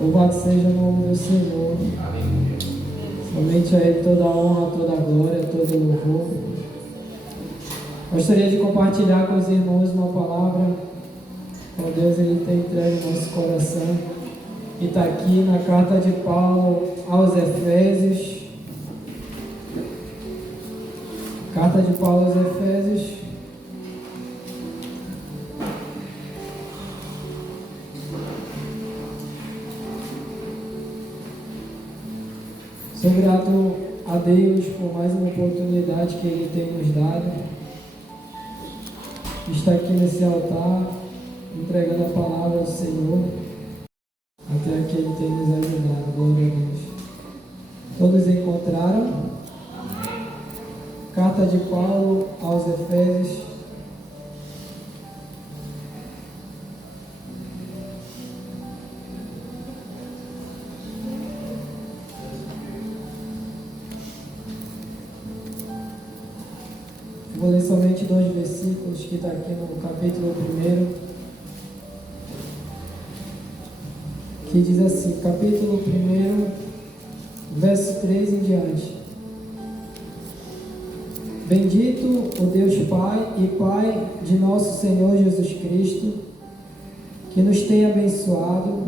Louvado seja o nome do Senhor. Aleluia. Somente a Ele toda a honra, toda a glória, todo o louvor. Gostaria de compartilhar com os irmãos uma palavra que Deus ele tem entregue no nosso coração. E está aqui na carta de Paulo aos Efésios. Carta de Paulo aos Efésios. Sou grato a Deus por mais uma oportunidade que Ele tem nos dado. Está aqui nesse altar, entregando a palavra do Senhor. Até aqui Ele tem nos ajudado. Glória a Deus. Todos encontraram? Carta de Paulo aos Efésios. Vou ler somente 2 versículos que está aqui no capítulo 1, que diz assim, capítulo 1, verso 3 em diante. Bendito o Deus Pai e Pai de nosso Senhor Jesus Cristo, que nos tem abençoado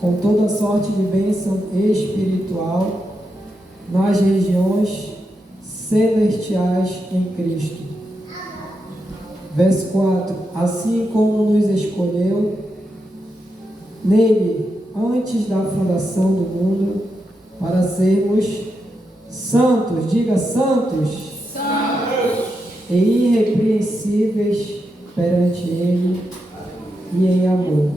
com toda sorte de bênção espiritual nas regiões celestiais em Cristo. Verso 4. Assim como nos escolheu nele antes da fundação do mundo para sermos santos, diga santos, e irrepreensíveis perante ele e em amor.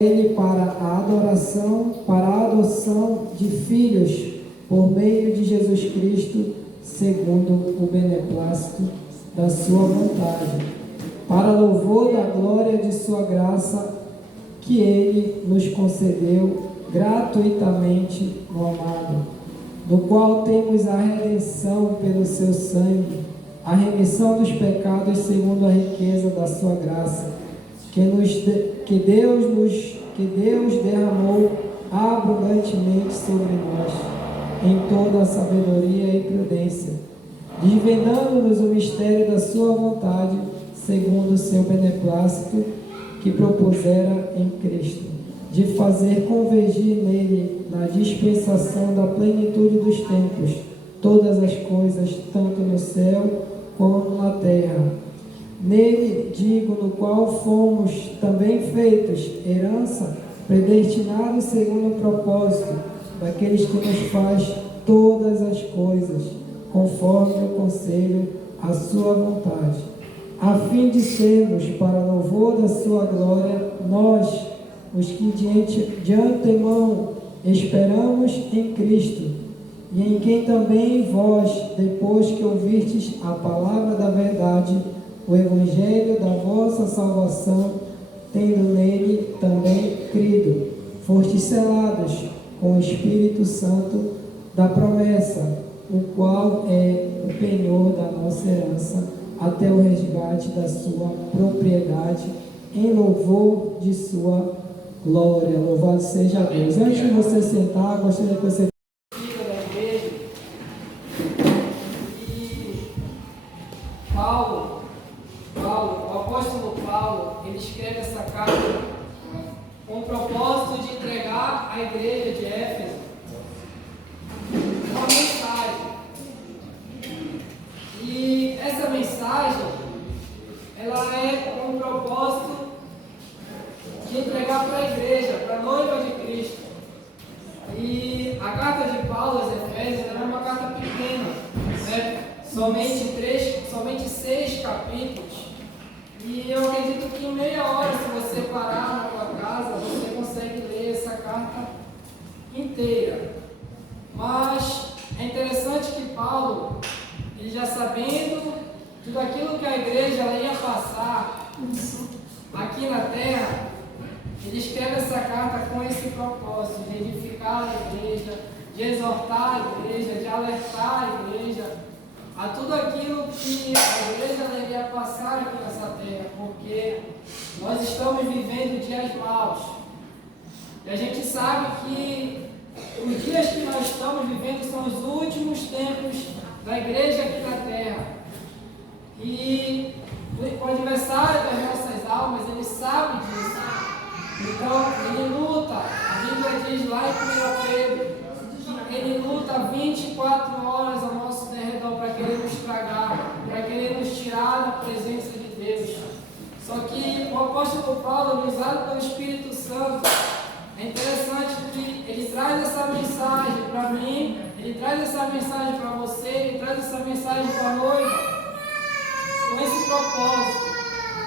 Ele para a adoração, para a adoção de filhos por meio de Jesus Cristo, segundo o beneplácito da sua vontade, para louvor da glória de sua graça, que Ele nos concedeu gratuitamente no amado, no qual temos a redenção pelo seu sangue, a remissão dos pecados segundo a riqueza da sua graça, que Deus derramou abundantemente sobre nós, em toda a sabedoria e prudência, desvendando-nos o mistério da sua vontade, segundo o seu beneplácito, que propusera em Cristo, de fazer convergir nele, na dispensação da plenitude dos tempos, todas as coisas, tanto no céu como na terra. Nele, digo, no qual fomos também feitos herança, predestinados segundo o propósito daqueles que nos faz todas as coisas, conforme o conselho, a sua vontade, a fim de sermos, para louvor da sua glória, nós, os que de antemão esperamos em Cristo, e em quem também vós, depois que ouvistes a palavra da verdade, o evangelho da vossa salvação, tendo nele também crido, fostes selados com o Espírito Santo da promessa, o qual é o penhor da nossa herança, até o resgate da sua propriedade, em louvor de sua glória. Louvado seja Deus. Antes de você sentar, gostaria que você fica da igreja. E o apóstolo Paulo, ele escreve essa carta com o propósito de entregar à igreja de Éfeso uma mensagem. E essa mensagem, ela é com o propósito de entregar para a igreja, para a noiva de Cristo. E a carta de Paulo aos Efésios é uma carta pequena, né? Somente 6 capítulos. E eu acredito que em meia hora, se você parar na tua casa, você consegue ler essa carta inteira. Mas é interessante que Paulo, ele já sabendo tudo aquilo que a igreja ela ia passar aqui na terra, ele escreve essa carta com esse propósito de edificar a igreja, de exortar a igreja, de alertar a igreja a tudo aquilo que a igreja iria passar aqui nessa terra, porque nós estamos vivendo dias maus. E a gente sabe que os dias que nós estamos vivendo são os últimos tempos da igreja aqui na terra. E o adversário das nossas almas, ele sabe disso. Então, ele luta. A Bíblia diz lá em 1 Pedro, ele luta 24 horas ao nosso derredor para querer nos tragar, para querer nos tirar da presença de Deus. Só que o apóstolo Paulo, usado pelo Espírito Santo, é interessante que ele traz essa mensagem para mim, ele traz essa mensagem para você, ele traz essa mensagem para a noiva, com esse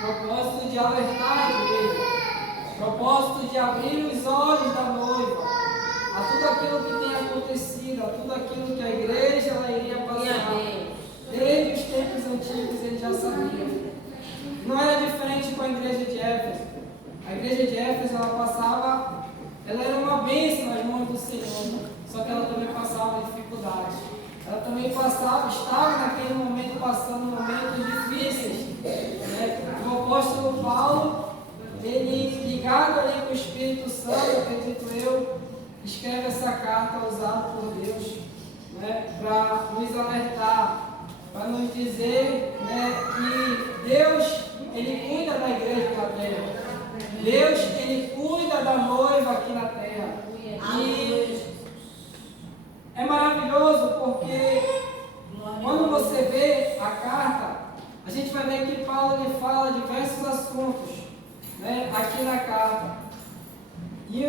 propósito de alertar a igreja, propósito de abrir os olhos da noiva a tudo aquilo que tem acontecido, a tudo aquilo que a igreja ela iria passar. Desde os tempos antigos ele já sabia. Não era diferente com a igreja de Éfeso. A igreja de Éfeso ela era uma bênção nas mãos do Senhor, só que ela também passava dificuldades. Ela também estava naquele momento passando momentos difíceis. O apóstolo Paulo, ele ligado ali com o Espírito Santo, acredito eu, escreve essa carta usada por Deus, para nos alertar, para nos dizer que Deus, ele cuida da igreja na terra. Deus, ele cuida da noiva aqui na terra. E é maravilhoso porque quando você vê a carta, a gente vai ver que Paulo ele fala diversos assuntos aqui na carta. E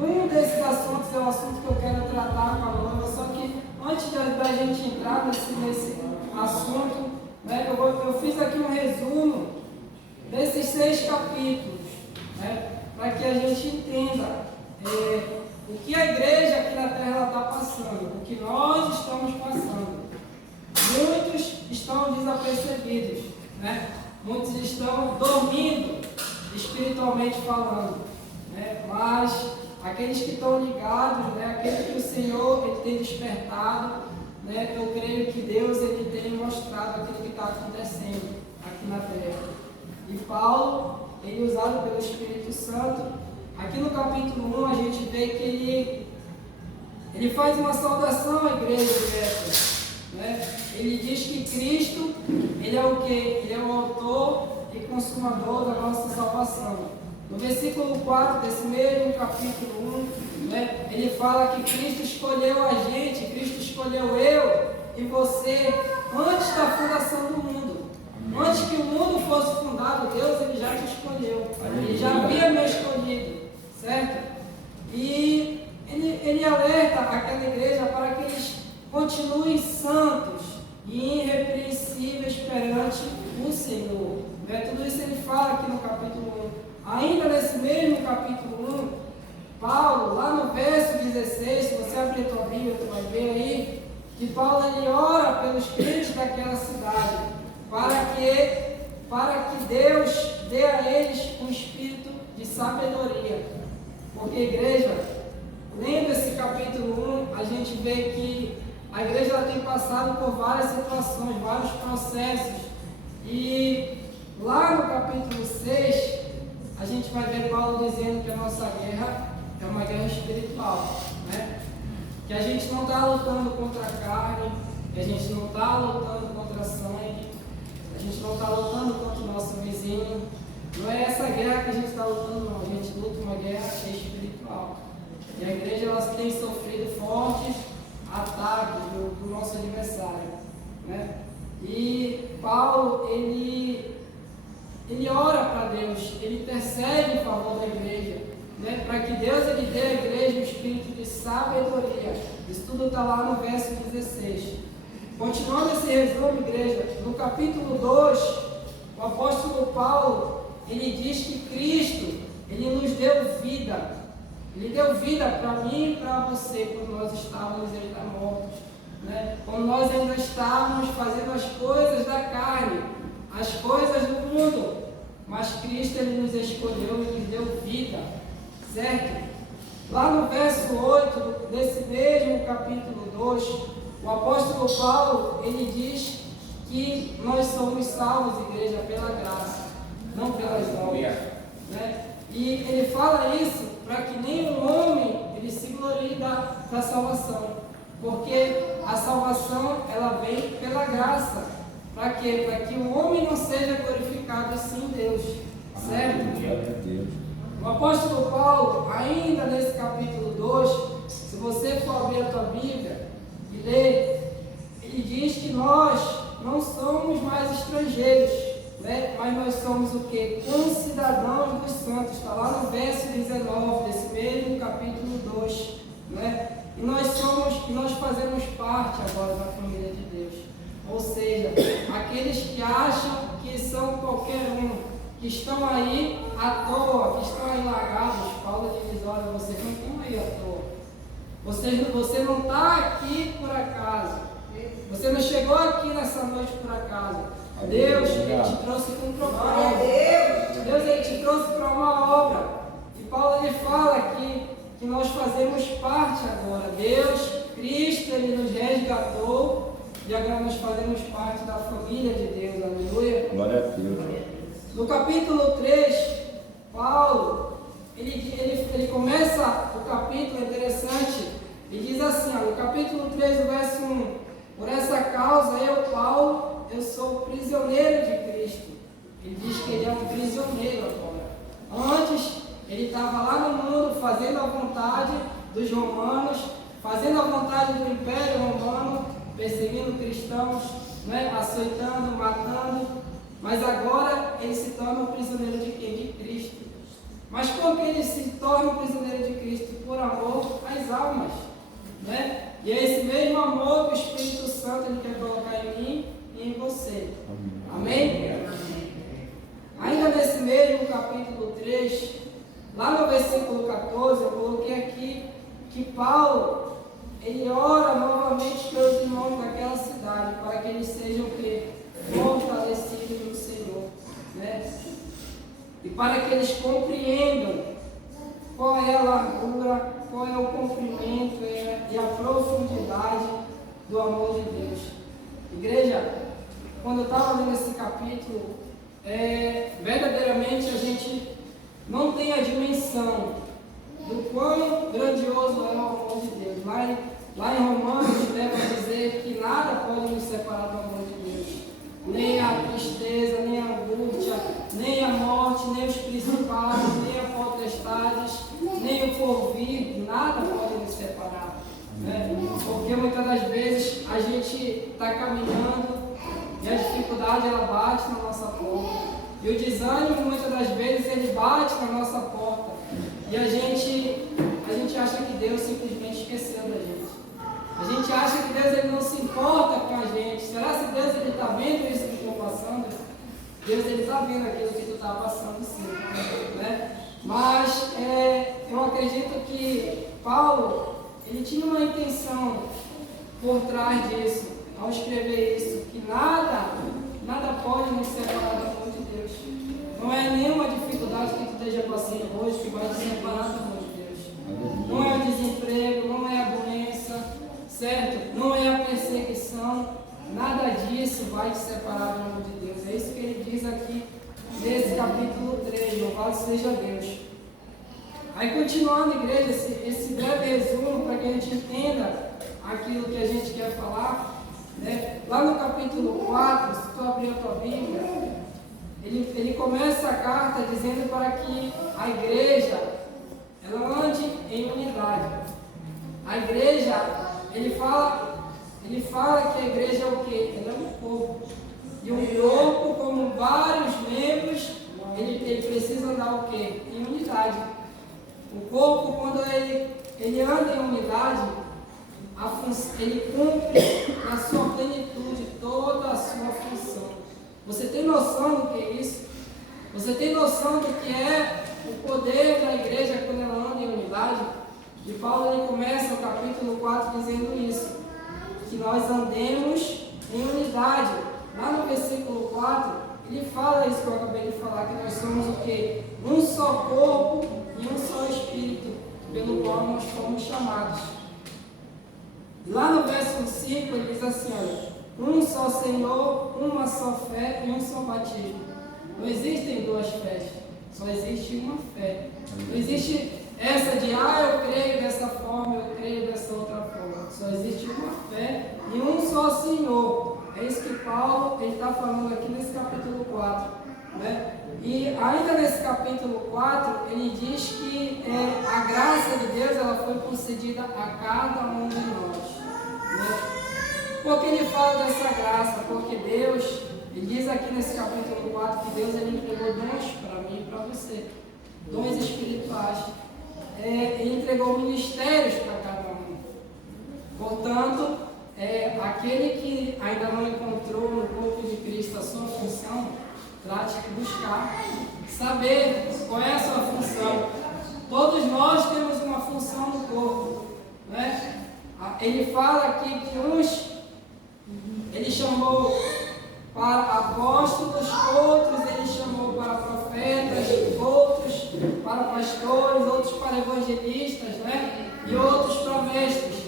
um desses assuntos é o assunto que eu quero tratar com a noiva, só que antes da gente entrar nesse assunto, eu fiz aqui um resumo desses 6 capítulos, para que a gente entenda o que a igreja aqui na terra está passando, o que nós estamos passando. Muitos estão desapercebidos, muitos estão dormindo, espiritualmente falando. Mas aqueles que estão ligados, aqueles que o Senhor ele tem despertado, eu creio que Deus ele tem mostrado aquilo que está acontecendo aqui na terra. E Paulo, ele usado pelo Espírito Santo, aqui no capítulo 1 a gente vê que ele faz uma saudação à igreja de Éfeso. Ele diz que Cristo, ele é o quê? Ele é o autor e consumador da nossa salvação. No versículo 4 desse mesmo capítulo 1, ele fala que Cristo escolheu a gente, Cristo escolheu eu e você antes da fundação do mundo. Antes que o mundo fosse fundado, Deus ele já te escolheu. Ele já havia me escolhido, certo? E ele alerta aquela igreja para que eles continuem santos e irrepreensíveis perante o Senhor. Tudo isso ele fala aqui no capítulo 1. Ainda nesse mesmo capítulo 1, Paulo, lá no verso 16, se você abrir a tua Bíblia, tu vai ver aí, que Paulo ele ora pelos crentes daquela cidade, para que Deus dê a eles um espírito de sabedoria. Porque, igreja, lendo esse capítulo 1, a gente vê que a igreja ela tem passado por várias situações, vários processos. E lá no capítulo 6, a gente vai ver Paulo dizendo que a nossa guerra é uma guerra espiritual, que a gente não está lutando contra a carne, que a gente não está lutando contra sangue, a gente não está lutando contra o nosso vizinho. Não é essa guerra que a gente está lutando, não. A gente luta uma guerra espiritual. E a igreja ela tem sofrido fortes ataques do nosso adversário, E Paulo, ele ora para Deus, ele intercede em favor da igreja, para que Deus ele dê à igreja o espírito de sabedoria. Isso tudo está lá no verso 16. Continuando esse resumo, igreja, no capítulo 2, o apóstolo Paulo, ele diz que Cristo, ele nos deu vida. Ele deu vida para mim e para você quando nós estávamos ainda mortos, quando nós ainda estávamos fazendo as coisas da carne, as coisas do mundo, mas Cristo ele nos escolheu e nos deu vida, certo? Lá no verso 8 desse mesmo capítulo 2, o apóstolo Paulo ele diz que nós somos salvos, igreja, pela graça, não pelas obras. Né? E ele fala isso para que nenhum homem ele se glorie da salvação, porque a salvação ela vem pela graça. Para quê? Para que o homem não seja glorificado sim em Deus, certo? O apóstolo Paulo, ainda nesse capítulo 2, se você for abrir a tua Bíblia e ler, ele diz que nós não somos mais estrangeiros, né? Mas nós somos o quê? Concidadãos dos santos. Está lá no verso 19 desse mesmo capítulo 2, né? E nós fazemos parte agora da família de Deus. Ou seja, aqueles que acham que são qualquer um, que estão aí à toa, que estão aí largados, Paulo diz: olha, vocês não estão aí à toa. Você não está aqui por acaso. Você não chegou aqui nessa noite por acaso. Deus, Ele te trouxe com um propósito. Deus, Ele te trouxe para uma obra. E Paulo, ele fala aqui que nós fazemos parte agora. Deus, Cristo, Ele nos resgatou e agora nós fazemos parte da família de Deus. Aleluia. Glória a Deus. No capítulo 3, Paulo, ele começa o capítulo, é interessante, e diz assim, no capítulo 3, verso 1: por essa causa eu, Paulo, eu sou prisioneiro de Cristo. Ele diz que ele é um prisioneiro agora. Antes, ele estava lá no mundo fazendo a vontade dos romanos, fazendo a vontade do Império Romano, perseguindo cristãos, né, açoitando, matando. Mas agora ele se torna um prisioneiro de quem? De Cristo. Mas como que ele se torna um prisioneiro de Cristo? Por amor às almas, né? E é esse mesmo amor que o Espírito Santo ele quer colocar em mim e em você. Amém? Amém? Ainda nesse mesmo capítulo 3, lá no versículo 14, eu coloquei aqui que Paulo, ele ora novamente pelos irmãos daquela cidade, para que eles sejam o quê? Fortalecidos no Senhor, né? E para que eles compreendam qual é a largura, qual é o comprimento e a profundidade do amor de Deus. Igreja, quando eu estava lendo esse capítulo, verdadeiramente a gente não tem a dimensão do quão grandioso é o amor de Deus. Lá em Romanos, deve dizer que nada pode nos separar do amor de Deus. Nem a tristeza, nem a angústia, nem a morte, nem os principados, nem a potestades, nem o porvir, nada pode nos separar. Né? Porque muitas das vezes a gente está caminhando e a dificuldade ela bate na nossa porta. E o desânimo muitas das vezes ele bate na nossa porta. E a gente acha que Deus simplesmente esqueceu da gente. A gente acha que Deus ele não se importa com a gente. Será que Deus ele está vendo isso que eu estou passando? Deus ele está vendo aquilo que tu está passando sim. Né? Mas eu acredito que Paulo ele tinha uma intenção por trás disso, ao escrever isso, que nada pode nos separar do amor de Deus. Não é nenhuma dificuldade que tu esteja passando hoje que vai te separar do amor de Deus. Não é o desemprego, não é a doença, certo? Não é a perseguição, nada disso vai te separar do amor de Deus. É isso que ele diz aqui nesse capítulo 3, louvado seja Deus. Aí continuando, igreja, esse breve resumo para que a gente entenda aquilo que a gente quer falar, né? Lá no capítulo 4, se tu abrir a tua Bíblia, ele começa a carta dizendo para que a igreja ela ande em unidade. A igreja, ele fala que a igreja é o quê? Ela é um corpo. E um corpo, como vários membros, ele precisa andar o quê? Em unidade. O corpo, quando ele anda em unidade, ele cumpre na sua plenitude toda a sua função. Você tem noção do que é isso? Você tem noção do que é o poder da igreja quando ela anda em unidade? E Paulo ele começa o capítulo 4 dizendo isso, que nós andemos em unidade. Lá no versículo 4, ele fala isso que eu acabei de falar, que nós somos o quê? Um só corpo e um só espírito, pelo qual nós fomos chamados. Lá no verso 5 ele diz assim, olha, um só Senhor, uma só fé e um só batismo. Não existem duas fés, só existe uma fé. Não existe essa de, eu creio dessa forma, eu creio dessa outra forma. Só existe uma fé e um só Senhor. É isso que Paulo está falando aqui nesse capítulo 4. Né? E ainda nesse capítulo 4, ele diz que a graça de Deus ela foi concedida a cada um de nós. Né? Por que ele fala dessa graça? Porque Deus, ele diz aqui nesse capítulo 4 que Deus ele entregou dons para mim e para você. Dons espirituais. Ele entregou ministérios para cada um. Portanto, aquele que ainda não encontrou no corpo de Cristo a sua função, trate de buscar, saber qual é a sua função. Todos nós temos uma função no corpo. Né? Ele fala aqui que uns ele chamou para apóstolos, outros ele chamou para profetas, outros para pastores, outros para evangelistas, né? E outros para mestres.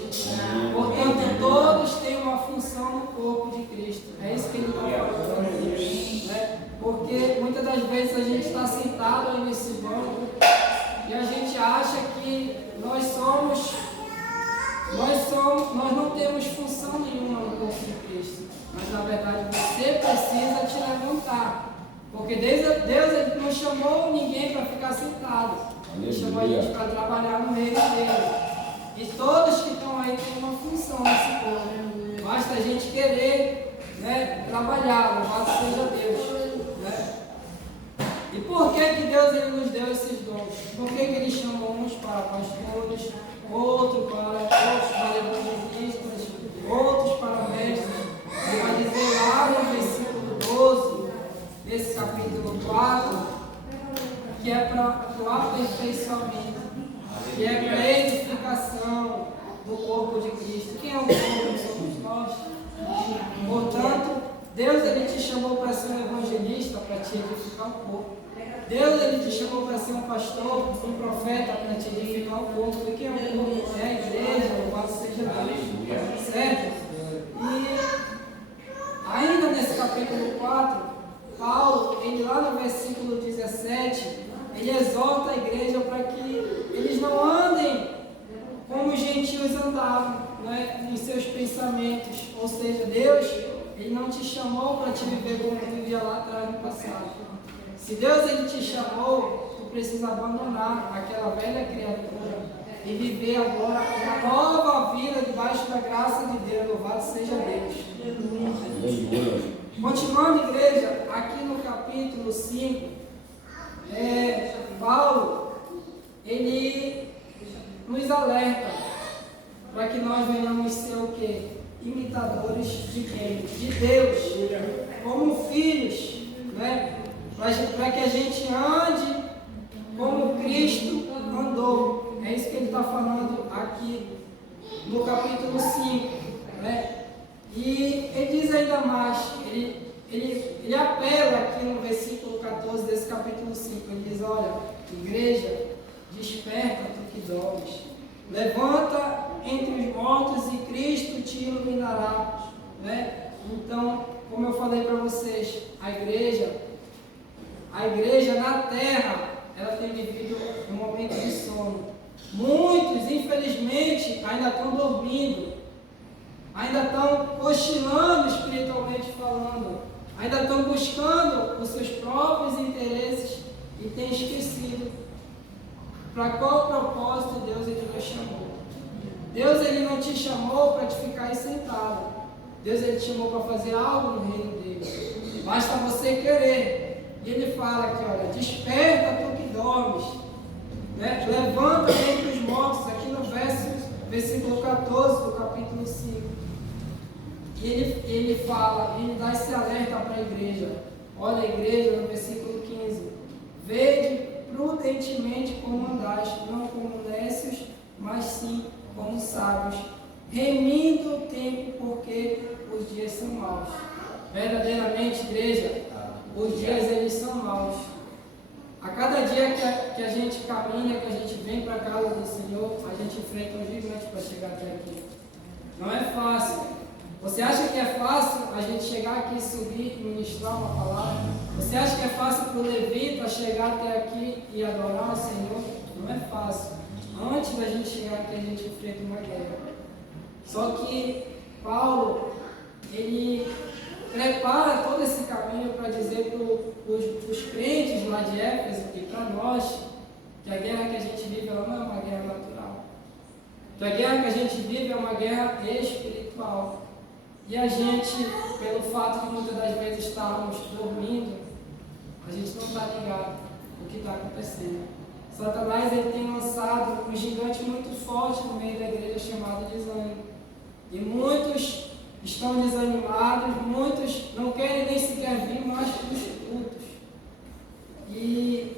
Portanto, todos têm uma função no corpo de Cristo. É isso que ele está falando aqui, né? Porque muitas das vezes a gente está sentado aí nesse banco e a gente acha que nós não temos função nenhuma no corpo de Cristo. Mas na verdade você precisa te levantar. Porque Deus ele não chamou ninguém para ficar sentado. Ele chamou a gente para trabalhar no reino dele. E todos que estão aí têm uma função nesse corpo. Basta a gente querer, né, trabalhar, louvado seja Deus. Né? E por que Deus ele nos deu esses dons? Por que ele chamou uns para pastores, outros para evangelistas, outros para mestres? Ele vai dizer lá no versículo 12, desse capítulo 4, que é para o aperfeiçoamento, que é para a edificação do corpo de Cristo. Quem é o corpo? Somos nós. Portanto, Deus ele te chamou para ser um evangelista, para te edificar o corpo. Deus ele te chamou para ser um pastor, um profeta, para te edificar o corpo. E quem é o corpo? É a igreja, louvado seja Deus. Certo? E ainda nesse capítulo 4, Paulo, ele lá no versículo 17, ele exorta a igreja para que eles não andem como os gentios andavam, né, em seus pensamentos. Ou seja, Deus, ele não te chamou para te viver como tu vivia lá atrás no passado. Se Deus ele te chamou, tu precisa abandonar aquela velha criatura e viver agora uma nova vida debaixo da graça de Deus. Louvado seja Deus. Continuando, igreja, aqui no capítulo 5, Paulo, ele nos alerta para que nós venhamos ser o quê? Imitadores de quem? De Deus, como filhos, né? Para que a gente ande como Cristo andou. É isso que ele está falando aqui no capítulo 5, né? E ele diz ainda mais, ele apela aqui no versículo 14 desse capítulo 5, ele diz, olha, igreja, desperta tu que dormes, levanta entre os mortos e Cristo te iluminará, né? Então, como eu falei para vocês, a igreja na terra, ela tem vivido um momento de sono. Muitos, infelizmente, ainda estão dormindo, ainda estão cochilando espiritualmente falando, ainda estão buscando os seus próprios interesses e têm esquecido para qual propósito Deus ele nos chamou. Deus ele não te chamou para te ficar aí sentado. Deus ele te chamou para fazer algo no reino dele. Basta você querer. E ele fala aqui, olha, desperta tu que dormes, né? Levanta entre os mortos, aqui no versículo 14 do capítulo 5. E ele fala, ele dá esse alerta para a igreja. Olha a igreja no versículo 15. Vede prudentemente como andais, não como nécios, mas sim como sábios, remindo o tempo, porque os dias são maus. Verdadeiramente, igreja, os dias eles são maus. A cada dia que a gente caminha, que a gente vem para a casa do Senhor, a gente enfrenta um gigante para chegar até aqui. Não é fácil. Você acha que é fácil a gente chegar aqui e subir e ministrar uma palavra? Você acha que é fácil para o levita chegar até aqui e adorar o Senhor? Não é fácil. Antes da gente chegar aqui, a gente enfrenta uma guerra. Só que Paulo, ele prepara todo esse caminho para dizer para os crentes lá de Éfeso e para nós que a guerra que a gente vive ela não é uma guerra natural. Que a guerra que a gente vive é uma guerra espiritual. E a gente, pelo fato de muitas das vezes estarmos dormindo, a gente não está ligado no que está acontecendo. Satanás ele tem lançado um gigante muito forte no meio da igreja chamado desânimo. E muitos estão desanimados, muitos não querem nem sequer vir mais para os cultos. E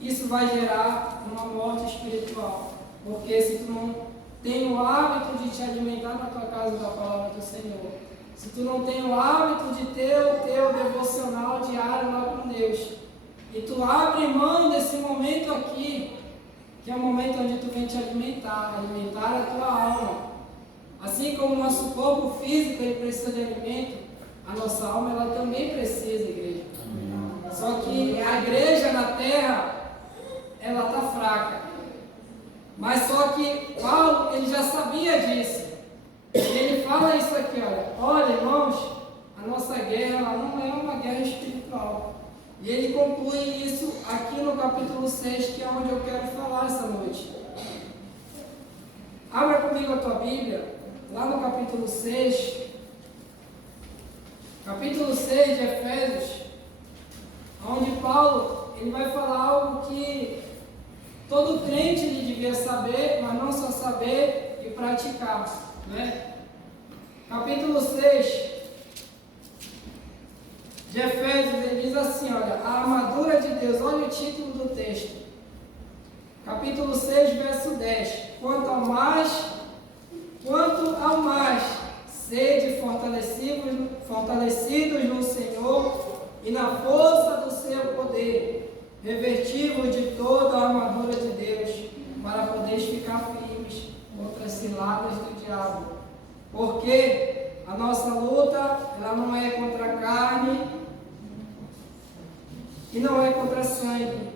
isso vai gerar uma morte espiritual. Porque se tu não tem o hábito de te alimentar na tua casa da palavra do Senhor, se tu não tem o hábito de ter o teu devocional diário lá com Deus, e tu abre mão desse momento aqui, que é o momento onde tu vem te alimentar a tua alma. Assim como o nosso corpo físico ele precisa de alimento, a nossa alma ela também precisa, igreja. Só que a igreja na terra, ela está fraca. Mas só que Paulo, ele já sabia disso. Ele fala isso aqui, olha irmãos, a nossa guerra ela não é uma guerra espiritual. E ele conclui isso aqui no capítulo 6, que é onde eu quero falar essa noite. Abra comigo a tua Bíblia, lá no capítulo 6. Capítulo 6 de Efésios, onde Paulo ele vai falar algo que todo crente ele devia saber, mas não só saber e praticar, né? Capítulo 6 de Efésios, ele diz assim, olha, a armadura de Deus, olha o título do texto. Capítulo 6, verso 10. Quanto ao mais, sede fortalecidos no Senhor e na força do seu poder, revestivos de toda a armadura de Deus, para poderes ficar firmes contra as ciladas do diabo. Porque a nossa luta, ela não é contra a carne e não é contra sangue,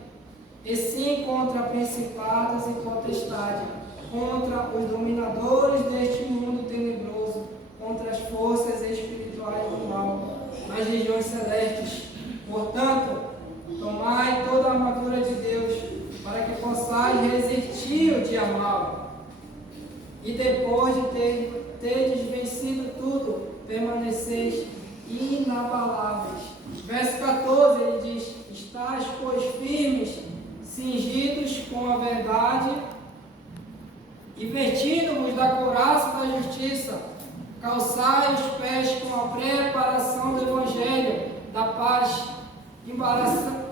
e sim contra principados e potestades, contra os dominadores deste mundo tenebroso, contra as forças espirituais do mal, nas regiões celestes. Portanto, tomai toda a armadura de Deus, para que possais resistir o dia mau, e depois de teres vencido tudo, permaneceis inabaláveis. Verso 14, ele diz: estais, pois, firmes, cingidos com a verdade, e vestindo-vos da couraça da justiça, calçai os pés com a preparação do Evangelho da paz,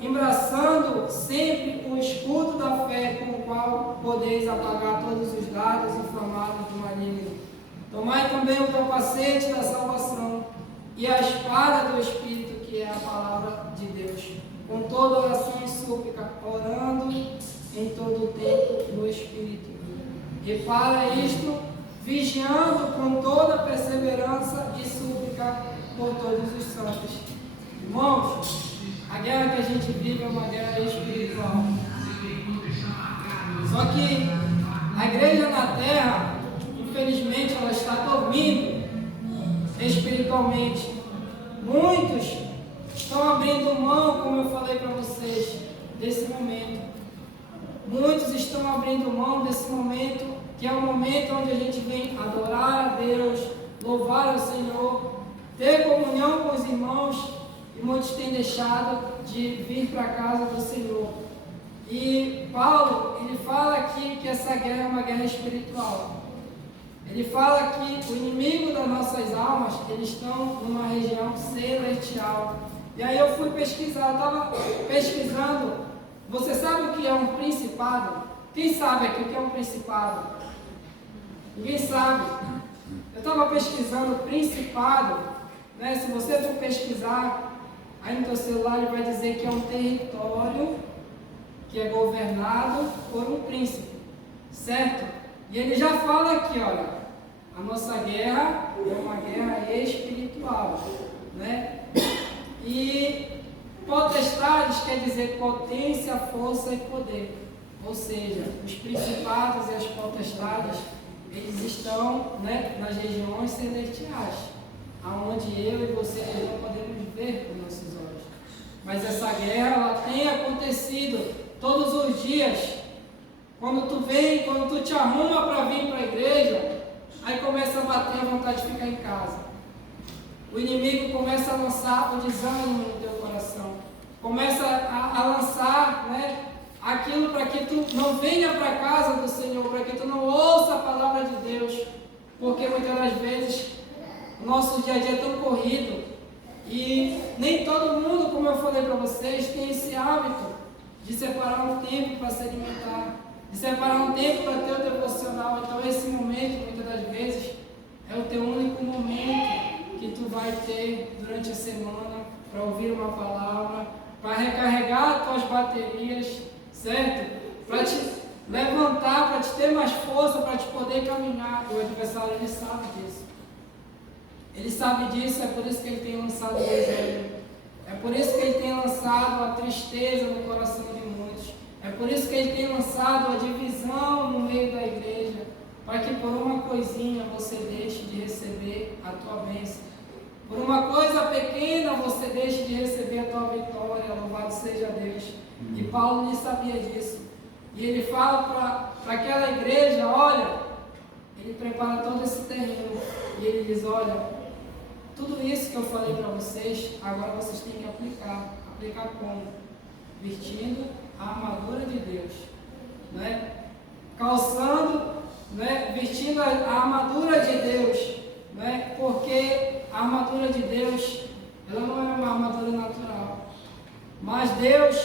embraçando sempre o escudo da fé, com o qual podeis apagar todos os dardos inflamados do maligno. Tomai também o capacete da salvação e a espada do Espírito, que é a palavra de Deus, com toda oração e súplica, orando em todo o tempo no Espírito. E para isto, vigiando com toda perseverança e súplica por todos os santos. Irmãos, a guerra que a gente vive é uma guerra espiritual. Só que a igreja na terra, infelizmente, ela está dormindo espiritualmente. Muitos estão abrindo mão, como eu falei para vocês, desse momento. Muitos estão abrindo mão desse momento, que é o momento onde a gente vem adorar a Deus, louvar ao Senhor, ter comunhão com os irmãos, e muitos têm deixado de vir para a casa do Senhor. E Paulo, ele fala aqui que essa guerra é uma guerra espiritual. Ele fala que o inimigo das nossas almas, eles estão numa região celestial. E aí eu fui pesquisar, eu estava pesquisando. Você sabe o que é um principado? Quem sabe aqui o que é um principado? Ninguém sabe. Eu estava pesquisando principado, né? Se você for pesquisar, aí no teu celular ele vai dizer que é um território que é governado por um príncipe, certo? E ele já fala aqui, olha, a nossa guerra é uma guerra espiritual, né? E potestades quer dizer potência, força e poder. Ou seja, os principados e as potestades, eles estão, né, nas regiões celestiais, aonde eu e você não podemos ver com nossos olhos. Mas essa guerra, ela tem acontecido todos os dias. Quando tu vem, quando tu te arruma para vir para a igreja, aí começa a bater a vontade de ficar em casa. O inimigo começa a lançar o desânimo no teu coração. Começa a lançar, né, aquilo para que tu não venha para a casa do Senhor, para que tu não ouça a palavra de Deus. Porque muitas das vezes o nosso dia a dia é tão corrido e nem todo mundo, como eu falei para vocês, tem esse hábito de separar um tempo para se alimentar, de separar um tempo para ter o devocional. Então esse momento, muitas das vezes, é o teu único momento que tu vai ter durante a semana para ouvir uma palavra, para recarregar as tuas baterias, certo? Para te levantar, para te ter mais força, para te poder caminhar. O adversário, ele sabe disso. Ele sabe disso, é por isso que ele tem lançado o desânimo. É por isso que ele tem lançado a tristeza no coração de muitos. É por isso que ele tem lançado a divisão no meio da igreja, para que por uma coisinha você deixe de receber a tua bênção. Por uma coisa pequena você deixe de receber a tua vitória, louvado seja Deus. E Paulo nem sabia disso. E ele fala para aquela igreja, olha, ele prepara todo esse terreno. E ele diz, olha, tudo isso que eu falei para vocês, agora vocês têm que aplicar. Aplicar como? Vestindo a armadura de Deus, né? Calçando, né? Vestindo a armadura de Deus, né? Porque a armadura de Deus, ela não é uma armadura natural, mas Deus,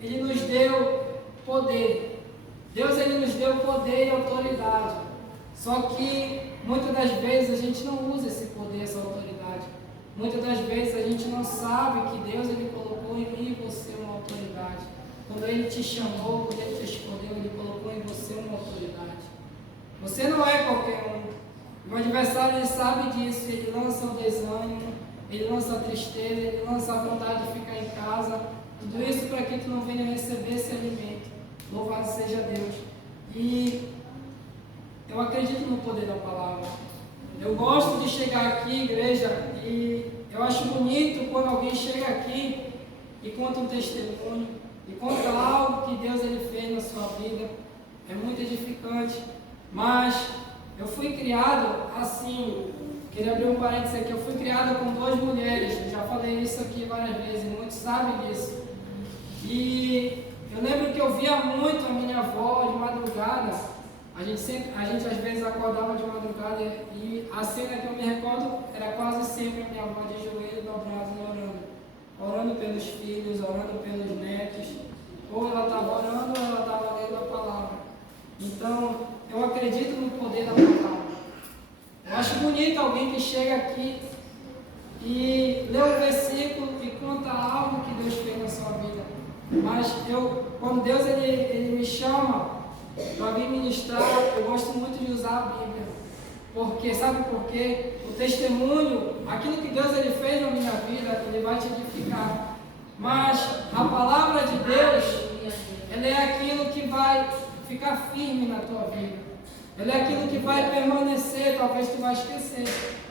ele nos deu poder. Deus, ele nos deu poder e autoridade. Só que muitas das vezes a gente não usa esse poder, essa autoridade. Muitas das vezes a gente não sabe que Deus, ele colocou em mim e você uma autoridade. Quando ele te chamou, quando ele te escolheu, ele colocou em você uma autoridade. Você não é qualquer um. O adversário, ele sabe disso. Ele lança o desânimo, ele lança a tristeza, ele lança a vontade de ficar em casa. Tudo isso para que tu não venha receber esse alimento. Louvado seja Deus. E eu acredito no poder da palavra. Eu gosto de chegar aqui, igreja, e eu acho bonito quando alguém chega aqui e conta um testemunho, e conta algo que Deus, ele fez na sua vida. É muito edificante. Mas eu fui criado assim, queria abrir um parênteses aqui, eu fui criado com 2 mulheres. Eu já falei isso aqui várias vezes, e muitos sabem disso. E eu lembro que eu via muito a minha avó de madrugada. A gente às vezes acordava de madrugada e a cena que eu me recordo era quase sempre a minha avó de joelho dobrado e orando. Orando pelos filhos, orando pelos netos. Ou ela estava orando ou ela estava lendo a palavra. Então, eu acredito no poder da palavra. Eu acho bonito alguém que chega aqui e lê um versículo e conta algo que Deus fez na sua vida. Mas quando Deus ele me chama para vir ministrar, eu gosto muito de usar a Bíblia. Porque, sabe por quê? O testemunho, aquilo que Deus ele fez na minha vida, ele vai te edificar. Mas a palavra de Deus, ela é aquilo que vai ficar firme na tua vida. Ela é aquilo que vai permanecer, talvez tu vai esquecer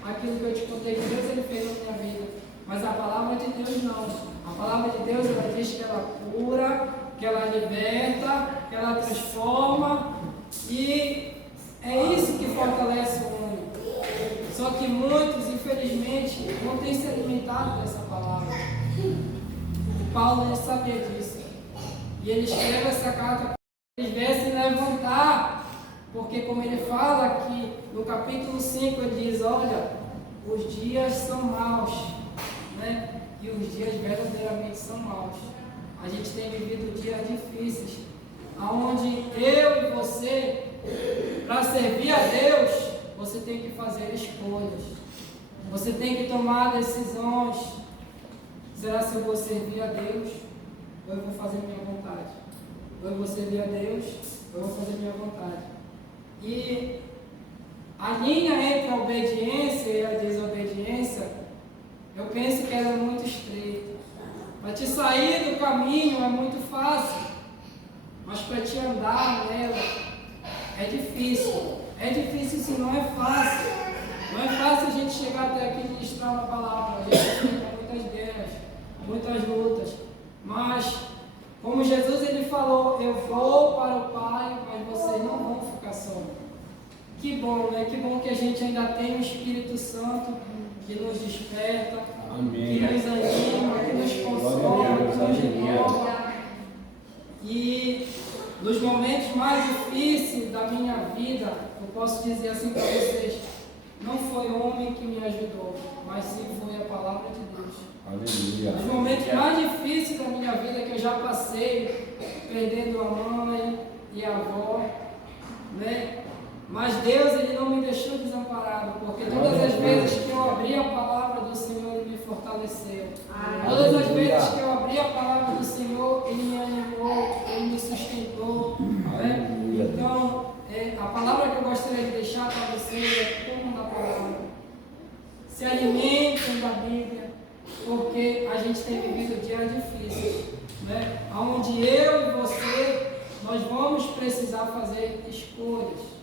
aquilo que eu te contei que Deus ele fez na minha vida. Mas a palavra de Deus não. A palavra de Deus, ela diz que ela cura, que ela liberta, que ela transforma, e é isso que fortalece o homem. Só que muitos, infelizmente, não têm se alimentado dessa palavra. O Paulo, ele sabia disso. E ele escreve essa carta para que eles viessem levantar, porque como ele fala aqui no capítulo 5, ele diz, olha, os dias são maus, né? E os dias verdadeiramente são maus. A gente tem vivido dias difíceis, onde eu e você, para servir a Deus, você tem que fazer escolhas. Você tem que tomar decisões. Será se eu vou servir a Deus ou eu vou fazer minha vontade? Ou eu vou servir a Deus ou eu vou fazer minha vontade? E A linha entre a obediência e a desobediência, eu penso que ela é muito estreita. Para te sair do caminho é muito fácil, mas para te andar nela é difícil. É difícil se não é fácil. Não é fácil a gente chegar até aqui e ministrar uma palavra. A gente enfrenta muitas guerras, muitas lutas. Mas, como Jesus ele falou, eu vou para o Pai, mas vocês não vão ficar só. Que bom, né? Que bom que a gente ainda tem o Espírito Santo que nos desperta, Amém. que nos anima, que nos consola, que nos renova. E nos momentos mais difíceis da minha vida, eu posso dizer assim para vocês, não foi homem que me ajudou, mas sim foi a palavra de Deus. Aleluia. Nos momentos mais difíceis da minha vida que eu já passei, perdendo a mãe e a avó, né? Mas Deus, Ele não me deixou desamparado, porque todas as vezes que eu abri a palavra do Senhor, Ele me fortaleceu. Todas as vezes que eu abri a palavra do Senhor, Ele me animou, Ele me sustentou. Né? Então, a palavra que eu gostaria de deixar para vocês é como da palavra. Se alimentem da Bíblia, porque a gente tem vivido dias difíceis, né? Onde eu e você, nós vamos precisar fazer escolhas.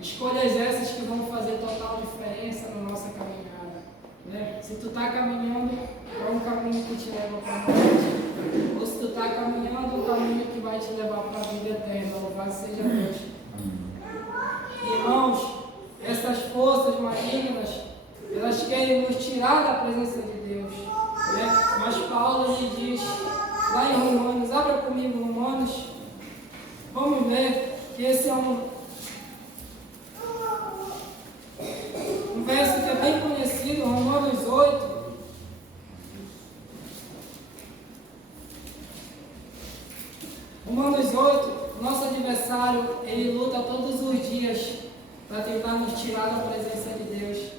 Escolhas essas que vão fazer total diferença na nossa caminhada, né? Se tu está caminhando para um caminho que te leva para a morte, ou se tu está caminhando um caminho que vai te levar para a vida eterna, louvado seja Deus. Irmãos, essas forças malignas, elas querem nos tirar da presença de Deus, né? Mas Paulo lhe diz, lá em Romanos, abra comigo Romanos, vamos ver que esse é um verso que é bem conhecido, Romanos 8. Romanos 8, nosso adversário, ele luta todos os dias para tentar nos tirar da presença de Deus,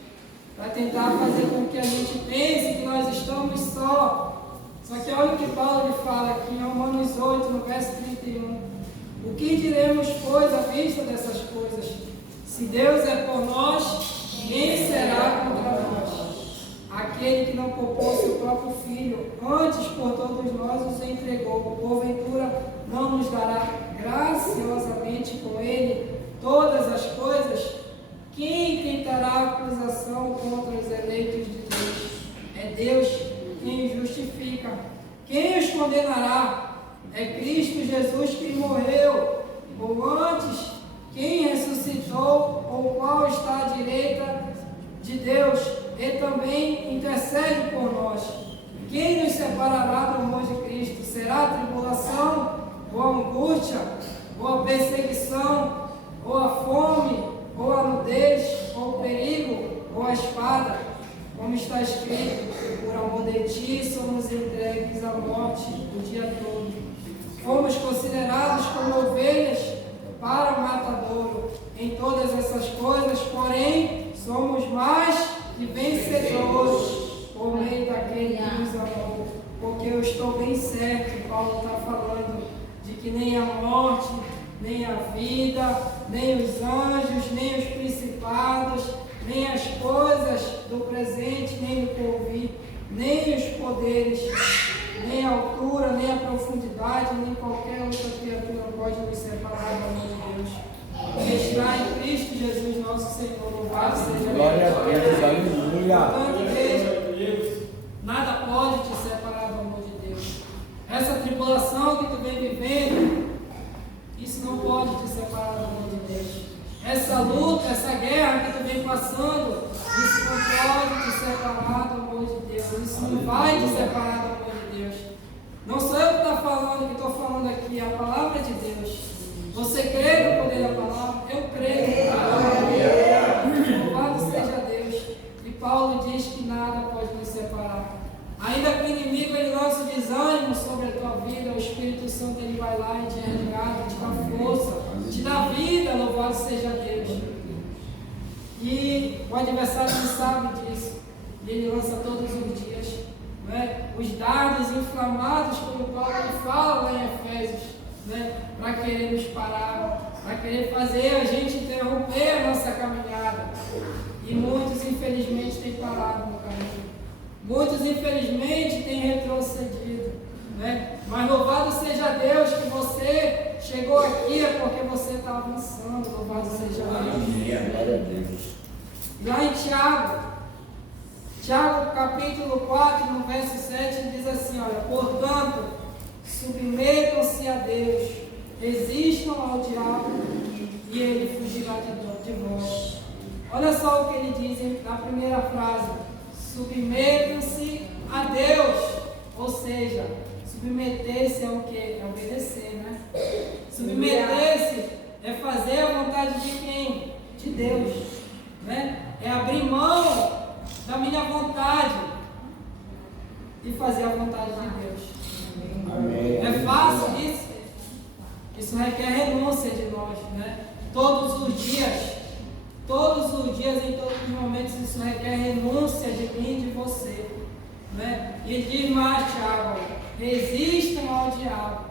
para tentar fazer com que a gente pense que nós estamos só. Só que olha o que Paulo lhe fala aqui em Romanos 8, no verso 31. O que diremos, pois, à vista dessas coisas? Se Deus é por nós, quem será contra nós? Aquele que não poupou seu próprio filho, antes por todos nós os entregou, porventura não nos dará graciosamente com ele todas as coisas? Quem tentará acusação contra os eleitos de Deus? É Deus quem os justifica. Quem os condenará? É Cristo Jesus que morreu, ou antes, quem ressuscitou, ou qual está à direita de Deus, e também intercede por nós. Quem nos separará do amor de Cristo? Será a tribulação, ou a angústia, ou a perseguição, ou a fome, ou a nudez, ou o perigo, ou a espada? Como está escrito, por amor de ti somos entregues à morte o dia todo. Fomos considerados como ovelhas para o matadouro. Em todas essas coisas, porém, somos mais que vencedores por meio daquele que nos amou. Porque eu estou bem certo, Paulo está falando, de que nem a morte, nem a vida, nem os anjos, nem os principados, nem as coisas do presente, nem do porvir, nem os poderes, nem a altura, nem a profundidade, nem qualquer outra criatura pode nos separar do amor de Deus. Porque está em Cristo Jesus, nosso Senhor, louvado seja Deus. Glória a Deus, aleluia. Portanto, igreja, nada pode te separar do amor de Deus. Essa tribulação que tu vem vivendo, isso não pode te separar do amor de Deus. Essa luta, essa guerra que tu vem passando, isso não pode te separar do amor de Deus. Isso não vai te separar do amor de Deus. Não sou eu que estou falando, que estou falando aqui, é a palavra de Deus. Você crê no poder da palavra? Eu creio. Louvado seja Deus. E Paulo diz que nada pode nos separar. Ainda que o inimigo ele lance desânimo sobre a tua vida, o Espírito Santo ele vai lá e te resgata, te dá força, te dá vida, louvado seja Deus. E o adversário não sabe disso. Ele lança todos os dias, né, os dardos inflamados, como Paulo fala lá em Efésios, né, para querer nos parar, para querer fazer a gente interromper a nossa caminhada. E muitos, infelizmente, têm parado no caminho. Muitos, infelizmente, têm retrocedido. Né? Mas louvado seja Deus que você chegou aqui é porque você está avançando. Louvado seja Deus. Lá em Tiago capítulo 4, no verso 7, diz assim, olha, portanto, submetam-se a Deus, resistam ao diabo e ele fugirá de vós. Olha só o que ele diz na primeira frase, submetam-se a Deus, ou seja, submeter-se é o que? É obedecer, né? Submeter-se é fazer a vontade de quem? De Deus, né? É abrir mão da minha vontade e fazer a vontade de Deus. Amém. É fácil isso? Isso requer renúncia de nós, né? Todos os dias, em todos os momentos, isso requer renúncia de mim e de você, né? E diz mais, Tiago, resistam ao diabo,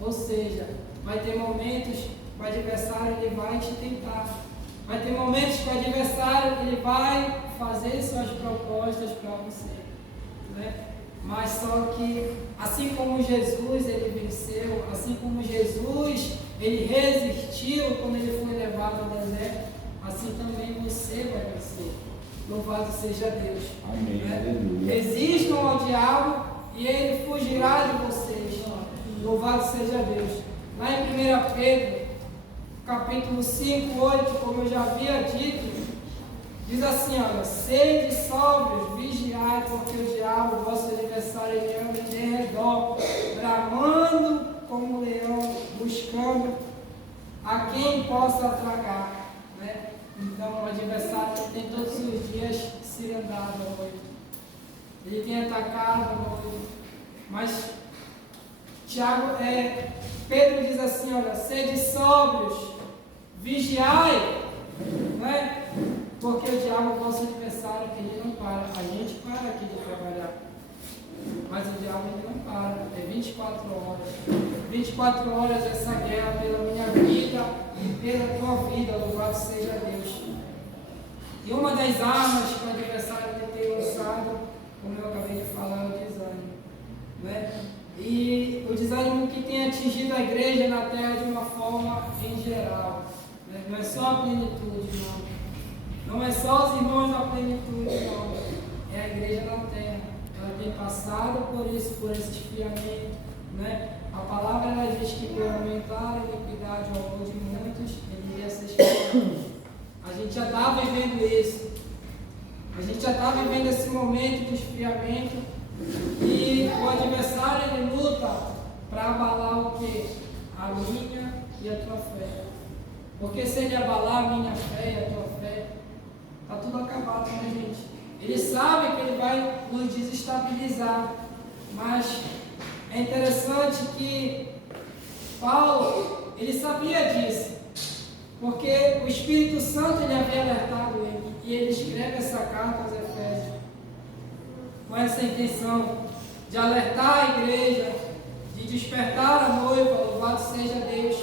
ou seja, vai ter momentos que o adversário ele vai te tentar, vai ter momentos que o adversário ele vai fazer suas propostas para você, né? Mas só que assim como Jesus ele venceu, assim como Jesus ele resistiu quando ele foi levado ao deserto, assim também você vai vencer. Louvado seja Deus. Amém. Né? Resistam ao diabo e ele fugirá de vocês. Louvado seja Deus. Lá em 1 Pedro, capítulo 5, 8, como eu já havia dito, diz assim, olha, sede sóbrios, vigiai, porque o diabo, vosso adversário, ele anda em derredor, bramando como um leão, buscando a quem possa tragar, né? Então o adversário tem todos os dias cirandado à noite, ele tem atacado à noite, mas Pedro diz assim, olha, sede sóbrios, vigiai, né? Porque o diabo é o nosso adversário, que ele não para. A gente para aqui de trabalhar, mas o diabo ele não para. É 24 horas. 24 horas essa guerra pela minha vida e pela tua vida. Louvado seja Deus. E uma das armas que o adversário ele tem usado, como eu acabei de falar, é o desânimo, né? E o desânimo que tem atingido a igreja na terra de uma forma em geral, né? Não é só a plenitude, não. Não é só os irmãos da plenitude, não. É a igreja na terra. Ela tem passado por isso, por esse esfriamento, né? A palavra ela diz que por aumentar a iniquidade ao amor de muitos, ele iria ser esfriado. A gente já está vivendo isso. A gente já está vivendo esse momento de esfriamento. E o adversário ele luta para abalar o que? A minha e a tua fé. Porque se ele abalar a minha fé e a tua fé, está tudo acabado, né, gente? Ele sabe que ele vai nos desestabilizar, mas é interessante que Paulo, ele sabia disso, porque o Espírito Santo ele havia alertado ele, e ele escreve essa carta aos Efésios, com essa intenção de alertar a igreja, de despertar a noiva, louvado seja Deus,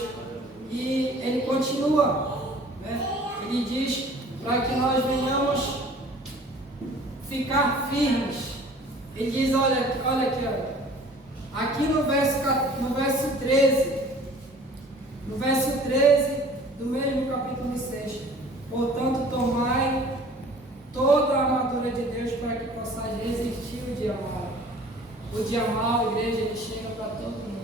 e ele continua, né? Ele diz para que nós venhamos ficar firmes. Ele diz, olha aqui, aqui no verso 13 do mesmo capítulo 6, portanto tomai toda a armadura de Deus para que possais resistir o dia mau. O dia mau, igreja, ele chega para todo mundo.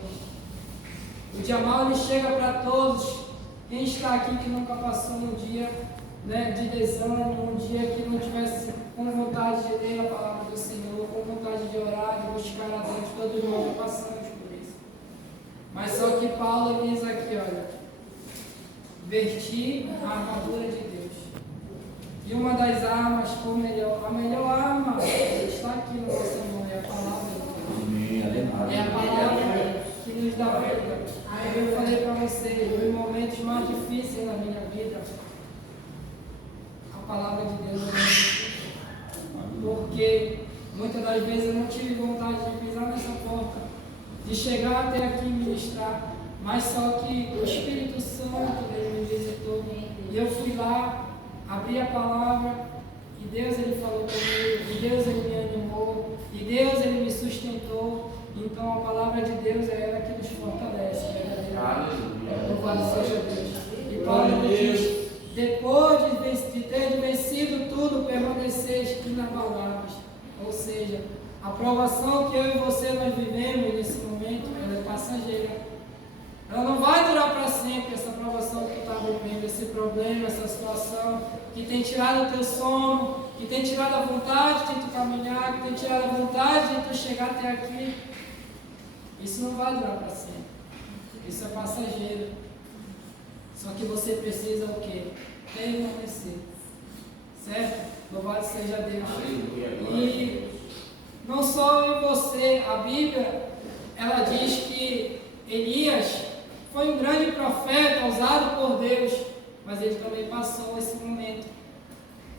O dia mau ele chega para todos. Quem está aqui que nunca passou um dia, né, de desânimo, um dia que não tivesse com vontade de ler a palavra do Senhor, com vontade de orar, de buscar a Deus, todos nós já passamos por isso. Mas só que Paulo diz aqui, olha, vestir a armadura de Deus. E uma das armas, a melhor arma está aqui no nosso mão, é a palavra de Deus. É a palavra que nos dá vida. Eu falei para você, nos momentos mais difíceis na minha vida, a palavra de Deus é muito difícil. Porque muitas das vezes eu não tive vontade de pisar nessa porta, de chegar até aqui e ministrar, mas só que o Espírito Santo ele me visitou e eu fui lá abri a palavra e Deus ele falou comigo, e Deus ele me animou, e Deus ele me sustentou. Então a palavra de Deus é ela que nos fortalece, verdadeiramente. Louvado seja Deus. E Paulo diz, depois de ter vencido tudo, permaneceis inabaláveis. Ou seja, a provação que eu e você nós vivemos nesse momento, ela é passageira. Ela não vai durar para sempre, essa provação que tu está vivendo, esse problema, essa situação que tem tirado o teu sono, que tem tirado a vontade de tu caminhar, que tem tirado a vontade de tu chegar até aqui. Isso não vai durar para sempre. Isso é passageiro. Só que você precisa o quê? Permanecer. Certo? Louvado seja Deus. E não só em você, a Bíblia, ela diz que Elias foi um grande profeta usado por Deus, mas ele também passou esse momento.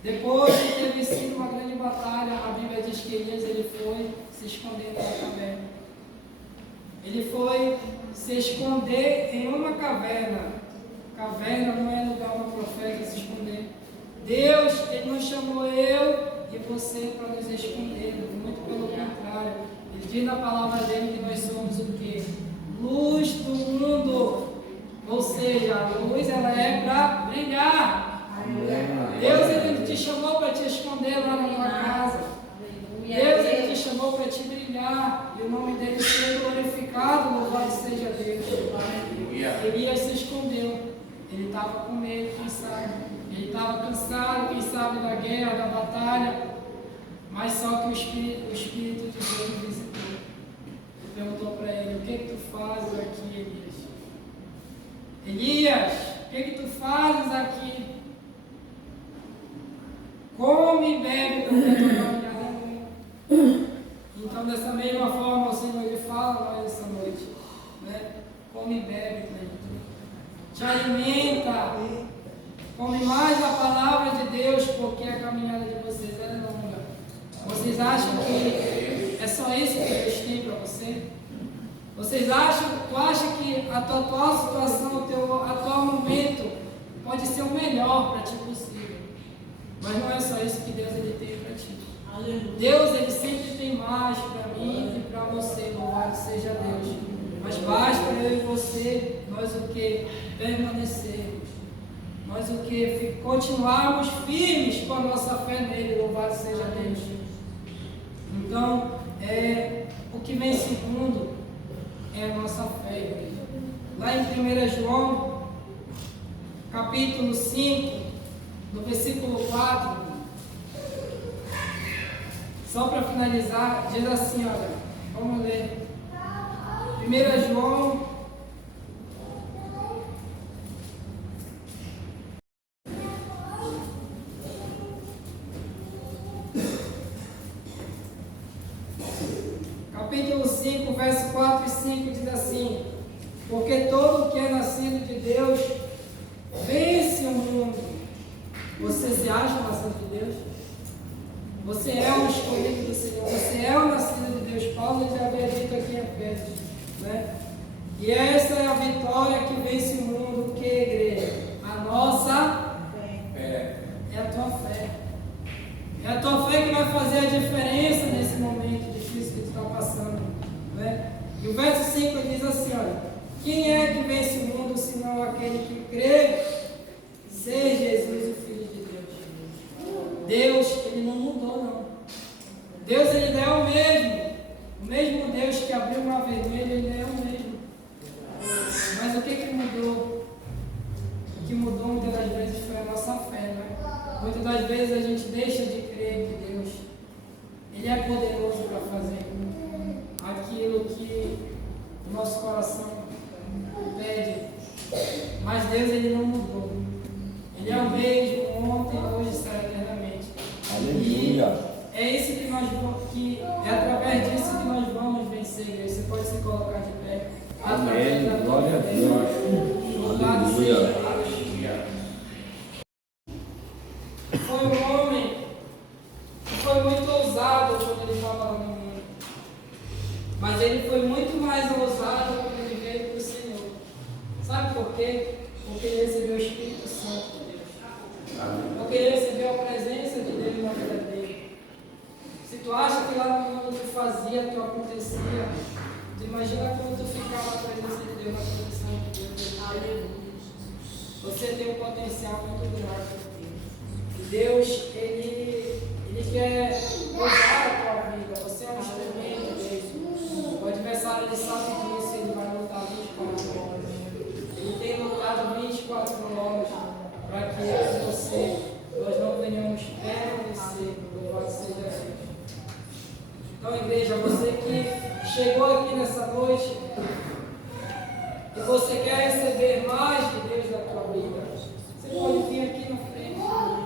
Depois de ter vencido uma grande batalha, a Bíblia diz que Elias ele foi se esconder na caverna. Ele foi se esconder em uma caverna. Caverna não é lugar para um profeta se esconder. Deus, ele não chamou eu e você para nos esconder, muito pelo contrário. Ele diz na palavra dele que nós somos o quê? Luz do mundo. Ou seja, a luz ela é para brilhar. Deus ele te chamou para te esconder lá na tua casa. Deus ele te chamou para te brilhar e o nome dele ser glorificado, louvado seja Deus. Elias se escondeu. Ele estava com medo, quem sabe? Ele estava cansado, quem sabe, da guerra, da batalha. Mas só que o Espírito de Deus o visitou. Perguntou para ele, o que tu fazes aqui, Elias? Elias, o que tu fazes aqui? Come e bebe porque a tua caminhada é ruim. Então, dessa mesma forma, o Senhor ele fala nós essa noite, né? Come e bebe, te alimenta, come mais a palavra de Deus, porque a caminhada de vocês é longa. Vocês acham que é só isso que Deus tem para você? Vocês acham, tu acha que a tua atual situação, o teu atual momento pode ser o melhor para ti possível? Mas não é só isso que Deus ele tem para ti. Deus ele sempre tem mais para mim e para você, louvado seja Deus. Mas basta eu e você, nós o que? Permanecermos. Nós o que? Continuarmos firmes com a nossa fé nele, louvado seja Deus. Então, o que vem segundo é a nossa fé, igreja. Lá em 1 João, capítulo 5, no versículo 4, só para finalizar, diz assim, olha, vamos ler. 1 João, capítulo 5, verso 4 e 5 diz assim: porque todo o que é nascido de Deus vence o mundo. Você se acha nascido de Deus? Você é um escolhido do Senhor, você é um nascido de Deus. Paulo já havia dito aqui em Efésios, né? E essa é a vitória que vence o mundo. O que, igreja? A nossa fé. É a tua fé. É a tua fé que vai fazer a diferença nesse momento difícil que tu está passando, né? E o verso 5 diz assim, olha: quem é que vence o mundo, senão aquele que crê ser Jesus, o Filho de Deus? Deus, ele não mudou, não. Deus, ele é o mesmo. O mesmo Deus que abriu o mar vermelho, ele é o mesmo. Mas o que mudou? O que mudou muitas das vezes foi a nossa fé, né? Muitas das vezes a gente deixa de crer que Deus, ele é poderoso para fazer aquilo que o nosso coração pede. Mas Deus, ele não mudou. Ele é o mesmo ontem, hoje e será eternamente. Aleluia. E é isso que nós é através disso que nós vamos vencer. Você pode se colocar de pé. Amém. Glória a Deus. Louvado seja Deus. Foi um homem que foi muito ousado quando ele estava lá no mundo. Mas ele foi muito mais ousado quando ele veio para o Senhor. Sabe por quê? Porque ele recebeu o Espírito Santo de Deus. Porque ele acontecia. Tu imagina quando tu ficava na presença de Deus, na proteção de Deus. Aleluia. Você tem um potencial muito grande. E Deus, Ele quer usar a tua vida. Você é um instrumento dele. O adversário, ele sabe disso. Ele vai lutar 24 horas. Ele tem lutado 24 horas para que eu e você, nós não venhamos permanecer. Louvado seja Deus. Então, igreja, você que chegou aqui nessa noite e você quer receber mais de Deus da tua vida, você pode vir aqui na frente.